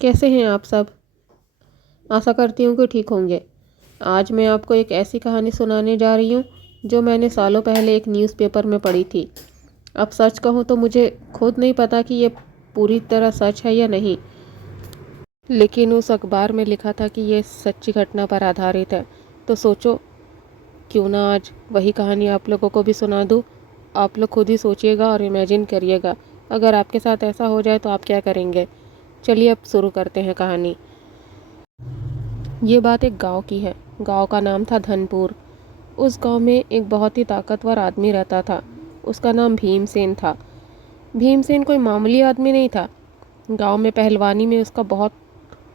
कैसे हैं आप सब। आशा करती हूँ कि ठीक होंगे। आज मैं आपको एक ऐसी कहानी सुनाने जा रही हूँ जो मैंने सालों पहले एक न्यूज़पेपर में पढ़ी थी। अब सच कहूँ तो मुझे खुद नहीं पता कि ये पूरी तरह सच है या नहीं, लेकिन उस अखबार में लिखा था कि ये सच्ची घटना पर आधारित है। तो सोचो, क्यों ना आज वही कहानी आप लोगों को भी सुना दूँ। आप लोग खुद ही सोचिएगा और इमेजिन करिएगा, अगर आपके साथ ऐसा हो जाए तो आप क्या करेंगे। चलिए अब शुरू करते हैं कहानी। ये बात एक गांव की है। गांव का नाम था धनपुर। उस गांव में एक बहुत ही ताकतवर आदमी रहता था। उसका नाम भीमसेन था। भीमसेन कोई मामूली आदमी नहीं था। गांव में पहलवानी में उसका बहुत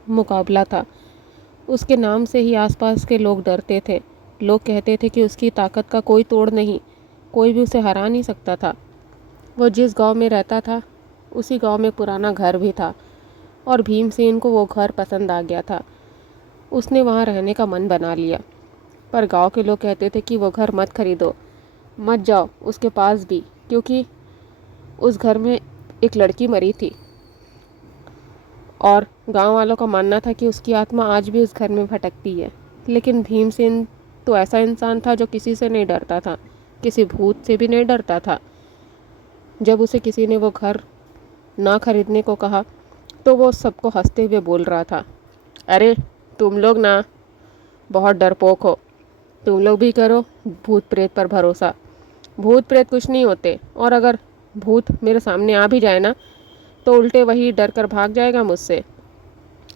मुकाबला था। उसके नाम से ही आसपास के लोग डरते थे। लोग कहते थे कि उसकी ताकत का कोई तोड़ नहीं, कोई भी उसे हरा नहीं सकता था। वो जिस गांव में रहता था उसी गांव में पुराना घर भी था, और भीमसेन को वो घर पसंद आ गया था। उसने वहाँ रहने का मन बना लिया। पर गांव के लोग कहते थे कि वो घर मत खरीदो, मत जाओ उसके पास भी, क्योंकि उस घर में एक लड़की मरी थी और गांव वालों का मानना था कि उसकी आत्मा आज भी उस घर में भटकती है। लेकिन भीमसेन तो ऐसा इंसान था जो किसी से नहीं डरता था, किसी भूत से भी नहीं डरता था। जब उसे किसी ने वो घर ना खरीदने को कहा तो वो सबको हंसते हुए बोल रहा था, अरे तुम लोग ना बहुत डरपोक हो, तुम लोग भी करो भूत प्रेत पर भरोसा। भूत प्रेत कुछ नहीं होते, और अगर भूत मेरे सामने आ भी जाए ना तो उल्टे वही डर कर भाग जाएगा मुझसे।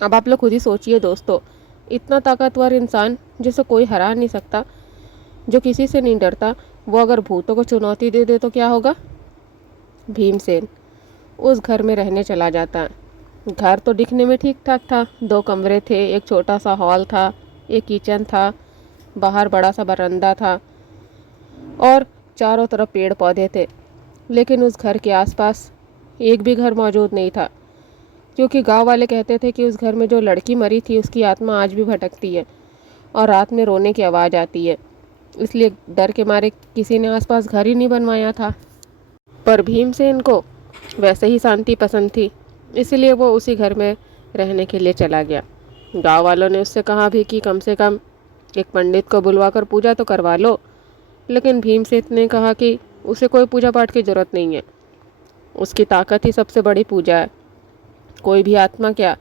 अब आप लोग खुद ही सोचिए दोस्तों, इतना ताकतवर इंसान जिसे कोई हरा नहीं सकता, जो किसी से नहीं डरता, वो अगर भूतों को चुनौती दे दे तो क्या होगा। भीमसेन उस घर में रहने चला जाता है। घर तो दिखने में ठीक ठाक था। 2 कमरे थे, एक छोटा सा हॉल था, एक किचन था, बाहर बड़ा सा बरामदा था और चारों तरफ पेड़ पौधे थे। लेकिन उस घर के आसपास एक भी घर मौजूद नहीं था, क्योंकि गांव वाले कहते थे कि उस घर में जो लड़की मरी थी उसकी आत्मा आज भी भटकती है और रात में रोने की आवाज़ आती है। इसलिए डर के मारे किसी ने आसपास घर ही नहीं बनवाया था। पर भीमसेन को वैसे ही शांति पसंद थी, इसलिए वो उसी घर में रहने के लिए चला गया। गांव वालों ने उससे कहा भी कि कम से कम एक पंडित को बुलवाकर पूजा तो करवा लो, लेकिन भीमसेन ने कहा कि उसे कोई पूजा पाठ की ज़रूरत नहीं है, उसकी ताकत ही सबसे बड़ी पूजा है। कोई भी आत्मा क्या,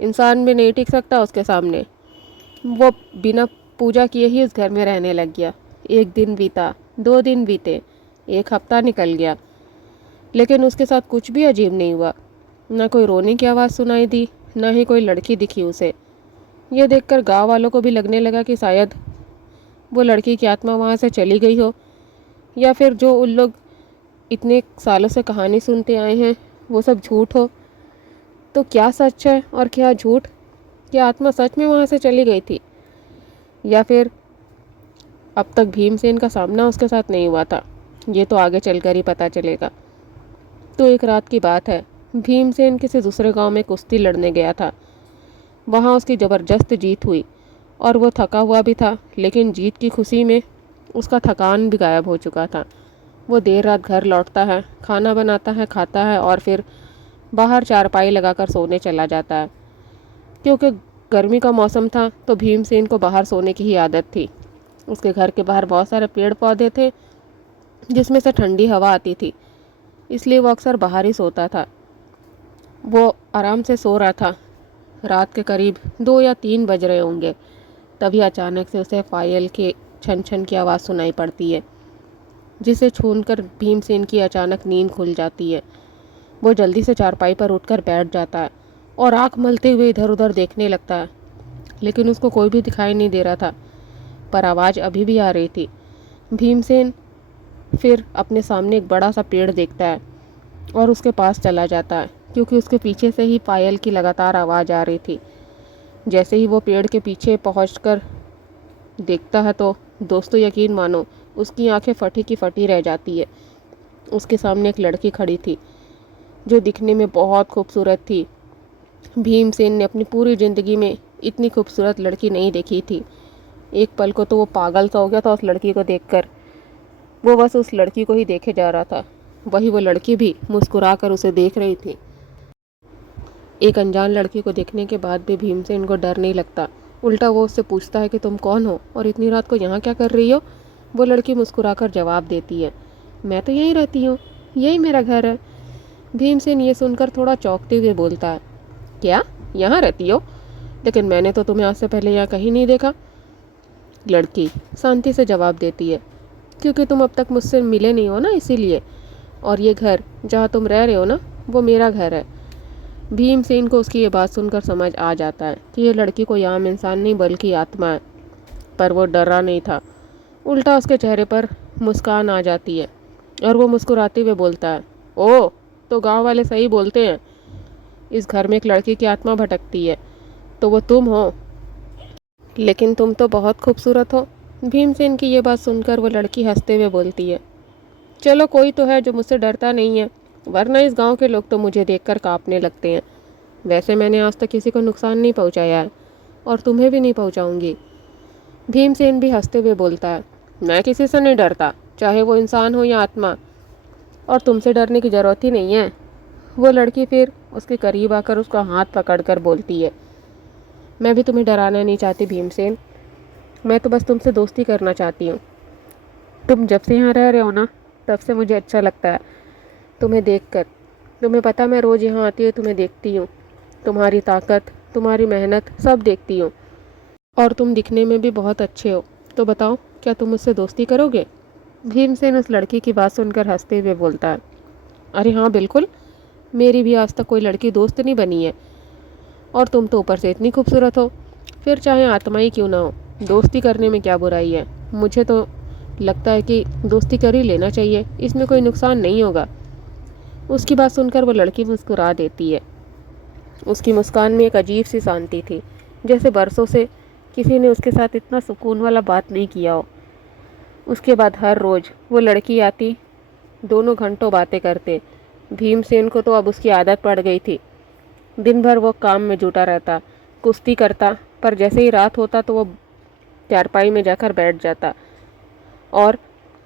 इंसान भी नहीं टिक सकता उसके सामने। वो बिना पूजा किए ही उस घर में रहने लग गया। 1 दिन बीता, 2 दिन बीते, 1 हफ्ता निकल गया, लेकिन उसके साथ कुछ भी अजीब नहीं हुआ। ना कोई रोने की आवाज़ सुनाई दी, ना ही कोई लड़की दिखी उसे। ये देखकर गांव वालों को भी लगने लगा कि शायद वो लड़की की आत्मा वहाँ से चली गई हो, या फिर जो उन लोग इतने सालों से कहानी सुनते आए हैं वो सब झूठ हो। तो क्या सच है और क्या झूठ? क्या आत्मा सच में वहाँ से चली गई थी, या फिर अब तक भीमसेन का सामना उसके साथ नहीं हुआ था? ये तो आगे चलकर ही पता चलेगा। तो एक रात की बात है, भीमसेन किसी दूसरे गांव में कुश्ती लड़ने गया था। वहाँ उसकी ज़बरदस्त जीत हुई और वो थका हुआ भी था, लेकिन जीत की खुशी में उसका थकान भी गायब हो चुका था। वो देर रात घर लौटता है, खाना बनाता है, खाता है और फिर बाहर चारपाई लगाकर सोने चला जाता है। क्योंकि गर्मी का मौसम था तो भीमसेन को बाहर सोने की ही आदत थी। उसके घर के बाहर बहुत सारे पेड़ पौधे थे जिसमें से ठंडी हवा आती थी, इसलिए वो अक्सर बाहर ही सोता था। वो आराम से सो रहा था। रात के करीब 2 या 3 बज रहे होंगे, तभी अचानक से उसे पायल के छन छन की आवाज़ सुनाई पड़ती है, जिसे छूकर भीमसेन की अचानक नींद खुल जाती है। वो जल्दी से चारपाई पर उठकर बैठ जाता है और आँख मलते हुए इधर उधर देखने लगता है, लेकिन उसको कोई भी दिखाई नहीं दे रहा था, पर आवाज़ अभी भी आ रही थी। भीमसेन फिर अपने सामने एक बड़ा सा पेड़ देखता है और उसके पास चला जाता है, क्योंकि उसके पीछे से ही पायल की लगातार आवाज़ आ रही थी। जैसे ही वो पेड़ के पीछे पहुंचकर देखता है तो दोस्तों यकीन मानो, उसकी आंखें फटी की फटी रह जाती है। उसके सामने एक लड़की खड़ी थी जो दिखने में बहुत खूबसूरत थी। भीमसेन ने अपनी पूरी ज़िंदगी में इतनी खूबसूरत लड़की नहीं देखी थी। एक पल को तो वो पागल सा हो गया था उस लड़की को देखकर। वो बस उस लड़की को ही देखे जा रहा था। वही वो लड़की भी मुस्कुरा कर उसे देख रही थी। एक अनजान लड़की को देखने के बाद भी भीमसेन को डर नहीं लगता। उल्टा वो उससे पूछता है कि तुम कौन हो और इतनी रात को यहाँ क्या कर रही हो। वो लड़की मुस्कुराकर जवाब देती है, मैं तो यहीं रहती हूँ, यही मेरा घर है। भीमसेन ये सुनकर थोड़ा चौंकते हुए बोलता है, क्या यहाँ रहती हो? लेकिन मैंने तो तुम्हें आज से पहले यहाँ कहीं नहीं देखा। लड़की शांति से जवाब देती है, क्योंकि तुम अब तक मुझसे मिले नहीं हो ना, इसीलिए। और ये घर जहाँ तुम रह रहे हो ना, वो मेरा घर है। भीमसेन को उसकी ये बात सुनकर समझ आ जाता है कि ये लड़की कोई आम इंसान नहीं बल्कि आत्मा है। पर वो डरा नहीं था, उल्टा उसके चेहरे पर मुस्कान आ जाती है और वो मुस्कुराते हुए बोलता है, ओह, तो गांव वाले सही बोलते हैं, इस घर में एक लड़की की आत्मा भटकती है, तो वो तुम हो। लेकिन तुम तो बहुत खूबसूरत हो। भीमसेन की ये बात सुनकर वो लड़की हंसते हुए बोलती है, चलो कोई तो है जो मुझसे डरता नहीं है, वरना इस गांव के लोग तो मुझे देखकर कांपने लगते हैं। वैसे मैंने आज तक किसी को नुकसान नहीं पहुंचाया है और तुम्हें भी नहीं पहुंचाऊंगी। भीमसेन भी हंसते हुए बोलता है, मैं किसी से नहीं डरता, चाहे वो इंसान हो या आत्मा, और तुमसे डरने की ज़रूरत ही नहीं है। वो लड़की फिर उसके करीब आकर उसका हाथ पकड़कर बोलती है, मैं भी तुम्हें डराना नहीं चाहती भीमसेन, मैं तो बस तुमसे दोस्ती करना चाहती हूँ। तुम जब से यहाँ रह रहे हो ना, तब से मुझे अच्छा लगता है तुम्हें देखकर। तुम्हें पता, मैं रोज़ यहाँ आती हूँ, तुम्हें देखती हूँ, तुम्हारी ताकत, तुम्हारी मेहनत सब देखती हूँ, और तुम दिखने में भी बहुत अच्छे हो। तो बताओ, क्या तुम मुझसे दोस्ती करोगे? भीमसेन उस लड़की की बात सुनकर हंसते हुए बोलता है, अरे हाँ बिल्कुल, मेरी भी आज तक कोई लड़की दोस्त नहीं बनी है, और तुम तो ऊपर से इतनी खूबसूरत हो, फिर चाहे आत्मा ही क्यों ना हो, दोस्ती करने में क्या बुराई है। मुझे तो लगता है कि दोस्ती कर ही लेना चाहिए, इसमें कोई नुकसान नहीं होगा। उसकी बात सुनकर वो लड़की मुस्कुरा देती है। उसकी मुस्कान में एक अजीब सी शांति थी, जैसे बरसों से किसी ने उसके साथ इतना सुकून वाला बात नहीं किया हो। उसके बाद हर रोज़ वो लड़की आती, दोनों घंटों बातें करते। भीमसेन को तो अब उसकी आदत पड़ गई थी। दिन भर वो काम में जुटा रहता, कुश्ती करता, पर जैसे ही रात होता तो वो चारपाई में जाकर बैठ जाता और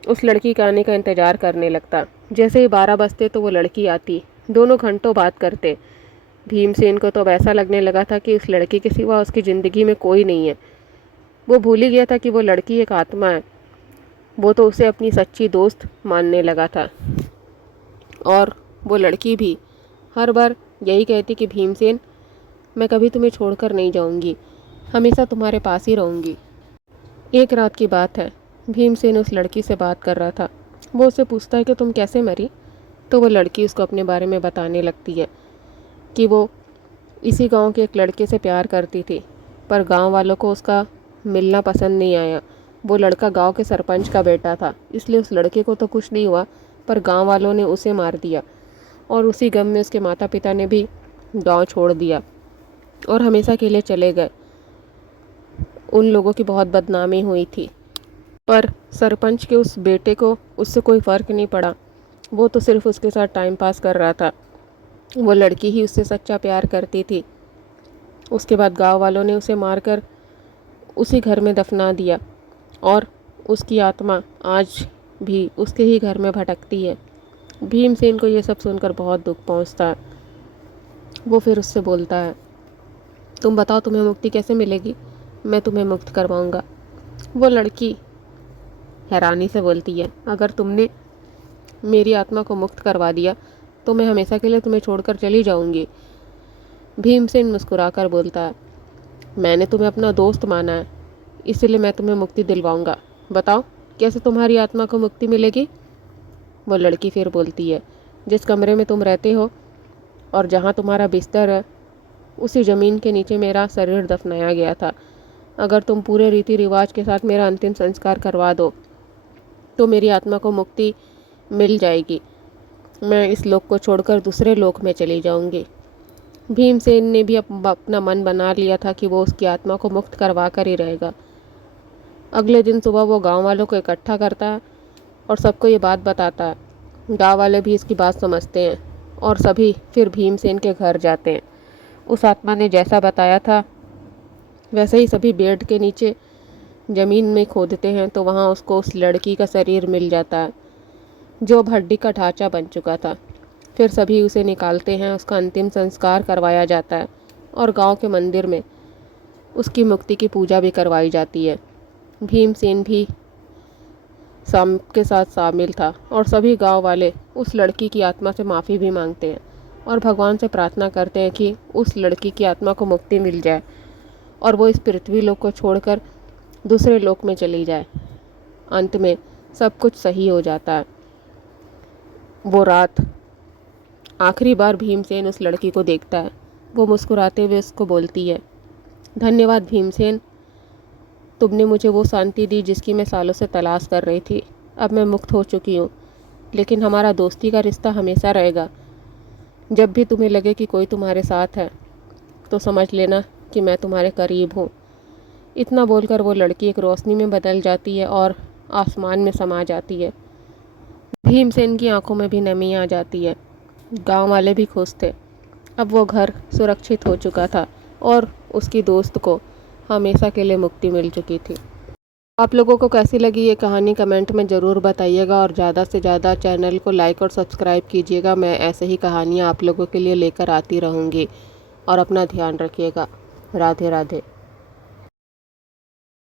उस लड़की के आने का इंतज़ार करने लगता। जैसे ही 12 बजते तो वो लड़की आती, दोनों घंटों बात करते। भीमसेन को तो अब ऐसा लगने लगा था कि उस लड़की के सिवा उसकी ज़िंदगी में कोई नहीं है। वो भूल ही गया था कि वो लड़की एक आत्मा है। वो तो उसे अपनी सच्ची दोस्त मानने लगा था। और वो लड़की भी हर बार यही कहती कि भीमसेन, मैं कभी तुम्हें छोड़कर नहीं जाऊंगी, हमेशा तुम्हारे पास ही रहूंगी। एक रात की बात है, भीमसेन उस लड़की से बात कर रहा था। वो उससे पूछता है कि तुम कैसे मरी? तो वो लड़की उसको अपने बारे में बताने लगती है कि वो इसी गांव के एक लड़के से प्यार करती थी, पर गांव वालों को उसका मिलना पसंद नहीं आया। वो लड़का गांव के सरपंच का बेटा था, इसलिए उस लड़के को तो कुछ नहीं हुआ, पर गांव वालों ने उसे मार दिया। और उसी गम में उसके माता पिता ने भी गांव छोड़ दिया और हमेशा के लिए चले गए। उन लोगों की बहुत बदनामी हुई थी, पर सरपंच के उस बेटे को उससे कोई फ़र्क नहीं पड़ा। वो तो सिर्फ उसके साथ टाइम पास कर रहा था। वो लड़की ही उससे सच्चा प्यार करती थी। उसके बाद गांव वालों ने उसे मारकर उसी घर में दफना दिया और उसकी आत्मा आज भी उसके ही घर में भटकती है। भीमसेन को ये सब सुनकर बहुत दुख पहुंचता है। वो फिर उससे बोलता है, तुम बताओ, तुम्हें मुक्ति कैसे मिलेगी? मैं तुम्हें मुक्त करवाऊंगा। वो लड़की हैरानी से बोलती है, अगर तुमने मेरी आत्मा को मुक्त करवा दिया तो मैं हमेशा के लिए तुम्हें छोड़कर चली जाऊंगी। भीमसेन मुस्कुराकर बोलता है, मैंने तुम्हें अपना दोस्त माना है, इसलिए मैं तुम्हें मुक्ति दिलवाऊंगा। बताओ, कैसे तुम्हारी आत्मा को मुक्ति मिलेगी? वो लड़की फिर बोलती है, जिस कमरे में तुम रहते हो और जहाँ तुम्हारा बिस्तर है, उसी ज़मीन के नीचे मेरा शरीर दफनाया गया था। अगर तुम पूरे रीति रिवाज के साथ मेरा अंतिम संस्कार करवा दो तो मेरी आत्मा को मुक्ति मिल जाएगी। मैं इस लोक को छोड़कर दूसरे लोक में चली जाऊंगी। भीमसेन ने भी अपना मन बना लिया था कि वो उसकी आत्मा को मुक्त करवा कर ही रहेगा। अगले दिन सुबह वो गांव वालों को इकट्ठा करता है और सबको ये बात बताता है। गांव वाले भी इसकी बात समझते हैं और सभी फिर भीमसेन के घर जाते हैं। उस आत्मा ने जैसा बताया था वैसे ही सभी बेड के नीचे ज़मीन में खोदते हैं तो वहाँ उसको उस लड़की का शरीर मिल जाता है, जो अब हड्डी का ढांचा बन चुका था। फिर सभी उसे निकालते हैं, उसका अंतिम संस्कार करवाया जाता है और गांव के मंदिर में उसकी मुक्ति की पूजा भी करवाई जाती है। भीमसेन भी के साथ शामिल था और सभी गांव वाले उस लड़की की आत्मा से माफ़ी भी मांगते हैं और भगवान से प्रार्थना करते हैं कि उस लड़की की आत्मा को मुक्ति मिल जाए और वो इस पृथ्वी लोक को छोड़कर दूसरे लोक में चली जाए। अंत में सब कुछ सही हो जाता है। वो रात आखिरी बार भीमसेन उस लड़की को देखता है। वो मुस्कुराते हुए उसको बोलती है, धन्यवाद भीमसेन, तुमने मुझे वो शांति दी जिसकी मैं सालों से तलाश कर रही थी। अब मैं मुक्त हो चुकी हूँ, लेकिन हमारा दोस्ती का रिश्ता हमेशा रहेगा। जब भी तुम्हें लगे कि कोई तुम्हारे साथ है तो समझ लेना कि मैं तुम्हारे करीब हूँ। इतना बोलकर वो लड़की एक रोशनी में बदल जाती है और आसमान में समा जाती है। भीमसेन की आंखों में भी नमी आ जाती है। गांव वाले भी खुश थे। अब वो घर सुरक्षित हो चुका था और उसकी दोस्त को हमेशा के लिए मुक्ति मिल चुकी थी। आप लोगों को कैसी लगी ये कहानी कमेंट में ज़रूर बताइएगा और ज़्यादा से ज़्यादा चैनल को लाइक और सब्सक्राइब कीजिएगा। मैं ऐसे ही कहानियाँ आप लोगों के लिए लेकर आती रहूँगी और अपना ध्यान रखिएगा। राधे राधे।